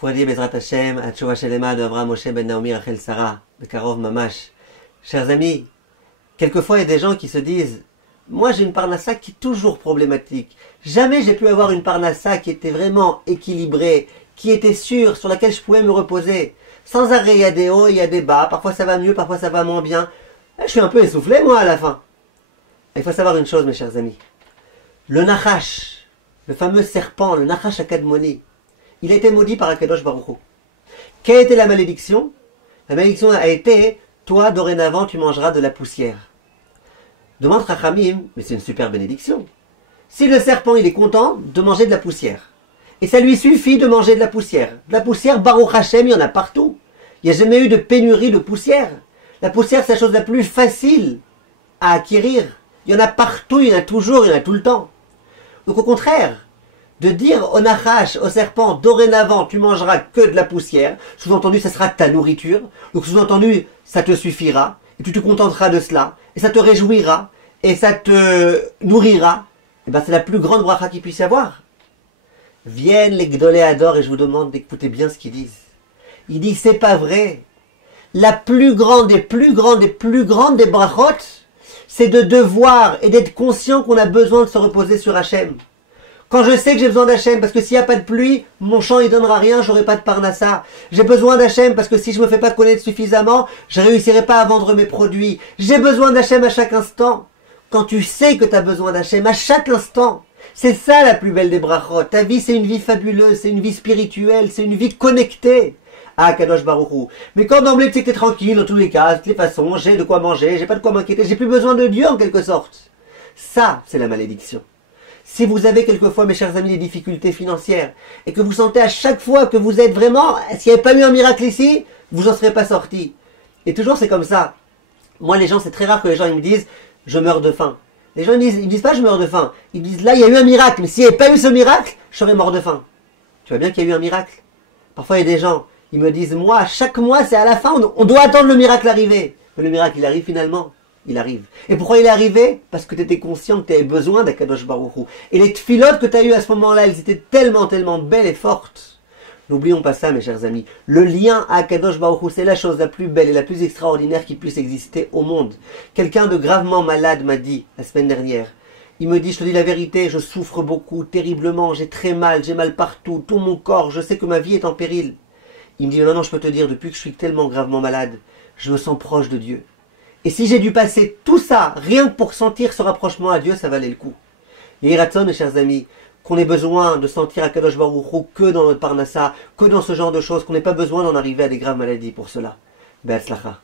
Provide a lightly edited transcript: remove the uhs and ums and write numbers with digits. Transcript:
Kouadi Bezrat Hashem, Atchova Shelema de Avraham Moshe Ben Naomi Rachel Sarah, Bekarov Mamash. Chers amis, quelquefois il y a des gens qui se disent moi j'ai une parnassa qui est toujours problématique. Jamais j'ai pu avoir une parnassa qui était vraiment équilibrée, qui était sûre, sur laquelle je pouvais me reposer. Sans arrêt, il y a des hauts, il y a des bas, parfois ça va mieux, parfois ça va moins bien. Je suis un peu essoufflé moi à la fin. Il faut savoir une chose mes chers amis. Le Nachash, le fameux serpent, le Nachash Akadmoni, il a été maudit par Akadosh Baruch Hu. Quelle a été la malédiction? La malédiction a été toi dorénavant tu mangeras de la poussière. Demande Chachamim, mais c'est une super bénédiction. Si le serpent il est content de manger de la poussière, et ça lui suffit de manger de la poussière Baruch Hashem, il y en a partout. Il n'y a jamais eu de pénurie de poussière. La poussière c'est la chose la plus facile à acquérir. Il y en a partout, il y en a toujours, il y en a tout le temps. Donc au contraire, de dire au Nachash, au serpent, dorénavant tu mangeras que de la poussière, sous-entendu ça sera ta nourriture, donc sous-entendu ça te suffira, et tu te contenteras de cela, et ça te réjouira, et ça te nourrira, et bien c'est la plus grande bracha qu'il puisse y avoir. Viennent les Gdoléador et je vous demande d'écouter bien ce qu'ils disent. Ils disent c'est pas vrai. La plus grande des brachot, c'est de devoir et d'être conscient qu'on a besoin de se reposer sur Hachem. Quand je sais que j'ai besoin d'Hachem, parce que s'il n'y a pas de pluie, mon champ il donnera rien, j'aurai pas de parnassa. J'ai besoin d'Hachem, parce que si je me fais pas connaître suffisamment, je réussirai pas à vendre mes produits. J'ai besoin d'Hachem à chaque instant. Quand tu sais que tu as besoin d'Hachem à chaque instant, c'est ça la plus belle des brachot. Ta vie c'est une vie fabuleuse, c'est une vie spirituelle, c'est une vie connectée à Kadosh Baruch Hu. Mais quand d'emblée tu sais que t'es tranquille, dans tous les cas, de toutes les façons, j'ai de quoi manger, j'ai pas de quoi m'inquiéter, j'ai plus besoin de Dieu en quelque sorte. Ça, c'est la malédiction. Si vous avez quelquefois, mes chers amis, des difficultés financières, et que vous sentez à chaque fois que vous êtes vraiment, s'il n'y avait pas eu un miracle ici, vous en serez pas sorti. Et toujours c'est comme ça. Moi les gens, c'est très rare que les gens ils me disent, je meurs de faim. Les gens ils disent pas je meurs de faim. Ils disent là il y a eu un miracle, mais s'il n'y avait pas eu ce miracle, je serais mort de faim. Tu vois bien qu'il y a eu un miracle. Parfois il y a des gens, ils me disent moi, chaque mois c'est à la fin, on doit attendre le miracle arriver. Mais le miracle il arrive finalement. Il arrive. Et pourquoi il est arrivé? Parce que tu étais conscient que tu avais besoin d'Akadosh Baruch Hu. Et les tfilotes que tu as eues à ce moment-là, elles étaient tellement belles et fortes. N'oublions pas ça, mes chers amis. Le lien à Akadosh Baruch Hu, c'est la chose la plus belle et la plus extraordinaire qui puisse exister au monde. Quelqu'un de gravement malade m'a dit, la semaine dernière, il me dit, je te dis la vérité, je souffre beaucoup, terriblement, j'ai très mal, j'ai mal partout, tout mon corps, je sais que ma vie est en péril. Il me dit, maintenant je peux te dire, depuis que je suis tellement gravement malade, je me sens proche de Dieu. Et si j'ai dû passer tout ça, rien que pour sentir ce rapprochement à Dieu, ça valait le coup. Et Ratson, mes chers amis, qu'on ait besoin de sentir Akadosh Baruch Hu que dans notre parnassa, que dans ce genre de choses, qu'on n'ait pas besoin d'en arriver à des graves maladies pour cela. Be'atzlacha.